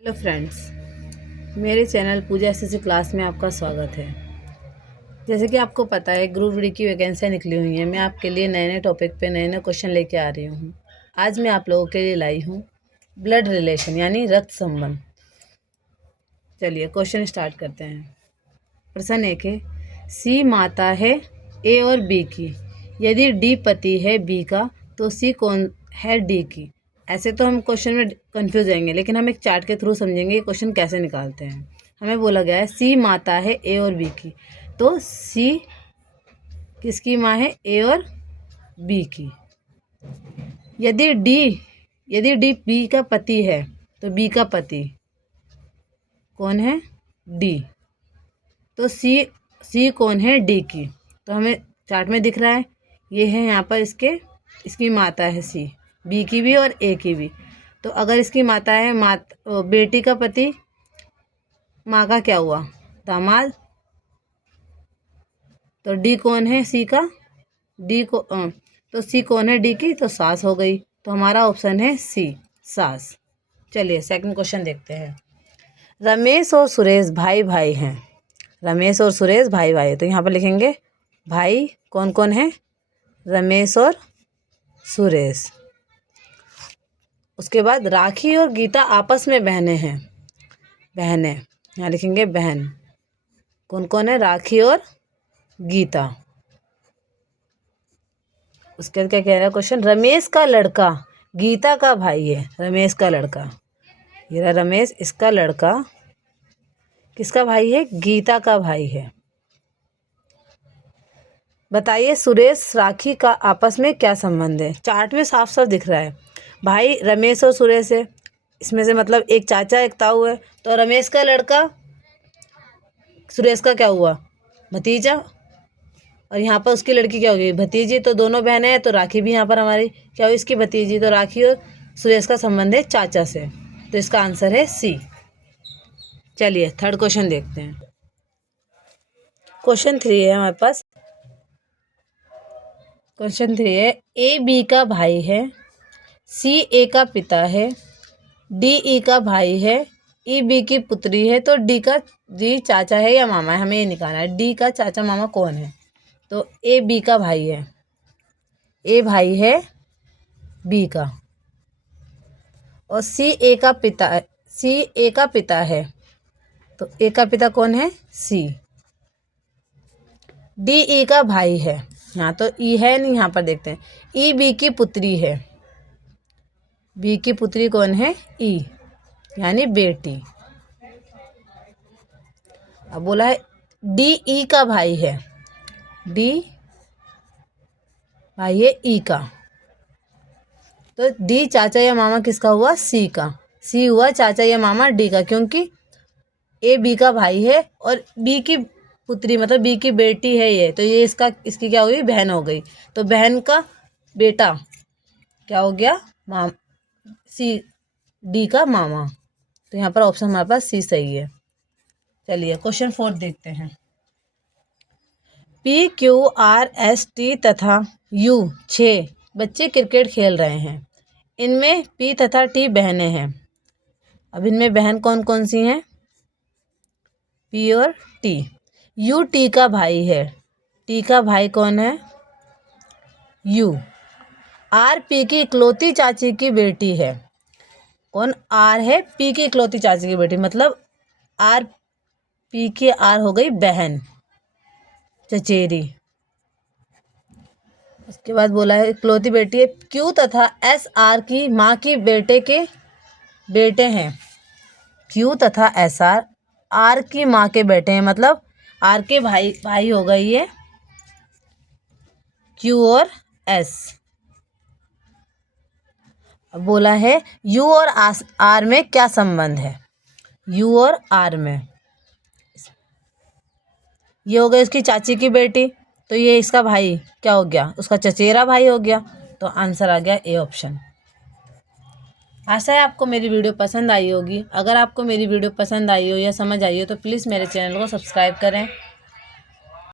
Hello friends, मेरे channel पूजा SSC class में आपका स्वागत है। जैसे कि आपको पता है, ग्रुप डी की वैकेंसियाँ निकली हुई हैं। मैं आपके लिए नए नए टॉपिक पे नए नए क्वेश्चन लेके आ रही हूँ। आज मैं आप लोगों के लिए लाई हूँ ब्लड रिलेशन यानी रक्त संबंध। चलिए क्वेश्चन स्टार्ट करते हैं। प्रश्न 1 है, सी माता है ए और बी की। यदि डी पति है बी का तो सी कौन है डी की। ऐसे तो हम क्वेश्चन में कंफ्यूज होंगे, लेकिन हम एक चार्ट के थ्रू समझेंगे कि क्वेश्चन कैसे निकालते हैं। हमें बोला गया है सी माता है ए और बी की, तो सी किसकी माँ है, ए और बी की। यदि डी बी का पति है तो बी का पति कौन है, डी। तो सी कौन है, डी की। तो हमें चार्ट में दिख रहा है, ये है यहाँ पर इसकी माता है सी, बी की भी और ए की भी। तो अगर इसकी माता है बेटी का पति, माँ का क्या हुआ, दामाद। तो डी कौन है, सी का, तो सी कौन है, डी की, तो सास हो गई। तो हमारा ऑप्शन है सी, सास। चलिए सेकंड क्वेश्चन देखते हैं। रमेश और सुरेश भाई भाई हैं। रमेश और सुरेश भाई भाई, तो यहाँ पर लिखेंगे भाई कौन कौन है, रमेश और सुरेश। उसके बाद राखी और गीता आपस में बहनें हैं। बहनें, यहाँ लिखेंगे बहन कौन कौन है, राखी और गीता। उसके बाद क्या कह रहा है क्वेश्चन, रमेश का लड़का गीता का भाई है। रमेश का लड़का, ये रहा रमेश, इसका लड़का किसका भाई है, गीता का भाई है। बताइए सुरेश राखी का आपस में क्या संबंध है। चार्ट में साफ साफ दिख रहा है, भाई रमेश और सुरेश है। इसमें से मतलब एक चाचा एक ताऊ है। तो रमेश का लड़का सुरेश का क्या हुआ, भतीजा। और यहाँ पर उसकी लड़की क्या होगी, भतीजी। तो दोनों बहनें हैं, तो राखी भी यहाँ पर हमारी क्या हुई, इसकी भतीजी। तो राखी और सुरेश का संबंध है चाचा से। तो इसका आंसर है सी। चलिए थर्ड क्वेश्चन देखते हैं। क्वेश्चन 3 है हमारे पास। क्वेश्चन 3 है, ए बी का भाई है, सी ए का पिता है, डी ई का भाई है, ई बी की पुत्री है। तो डी चाचा है या मामा है, हमें ये निकालना है। डी का चाचा मामा कौन है। तो ए बी का भाई है, ए भाई है बी का। और सी ए का पिता है। तो ए का पिता कौन है, सी। डी ई का भाई है, यहाँ तो ई है नहीं, यहाँ पर देखते हैं। ई बी की पुत्री है, बी की पुत्री कौन है, ई यानी बेटी। अब बोला है डी ई का भाई है, डी भाई है ई का। तो डी चाचा या मामा किसका हुआ, सी का। सी हुआ चाचा या मामा डी का, क्योंकि ए बी का भाई है और बी की पुत्री मतलब बी की बेटी है ये। तो ये इसकी क्या हुई, बहन हो गई। तो बहन का बेटा क्या हो गया, सी, डी का मामा। तो यहाँ पर ऑप्शन हमारे पास सी सही है। चलिए क्वेश्चन 4 देखते हैं। P Q R S T तथा यू 6 बच्चे क्रिकेट खेल रहे हैं। इनमें पी तथा टी बहनें हैं। अब इनमें बहन कौन कौन सी हैं, पी और टी। यू टी का भाई है, टी का भाई कौन है, यू। आर पी की इकलौती चाची की बेटी है। कौन, आर है पी की इकलौती चाची की बेटी, मतलब आर पी की आर हो गई बहन, चचेरी। उसके बाद बोला है इकलौती बेटी है। क्यू तथा एस आर की माँ की बेटे हैं। क्यू तथा एस आर की माँ के बेटे हैं, मतलब आर के भाई हो गई है क्यू और एस। अब बोला है यू और आर में क्या संबंध है। यू और आर में, ये हो गई उसकी चाची की बेटी, तो ये इसका भाई क्या हो गया, उसका चचेरा भाई हो गया। तो आंसर आ गया ए ऑप्शन। आशा है आपको मेरी वीडियो पसंद आई होगी। अगर आपको मेरी वीडियो पसंद आई हो या समझ आई हो तो प्लीज़ मेरे चैनल को सब्सक्राइब करें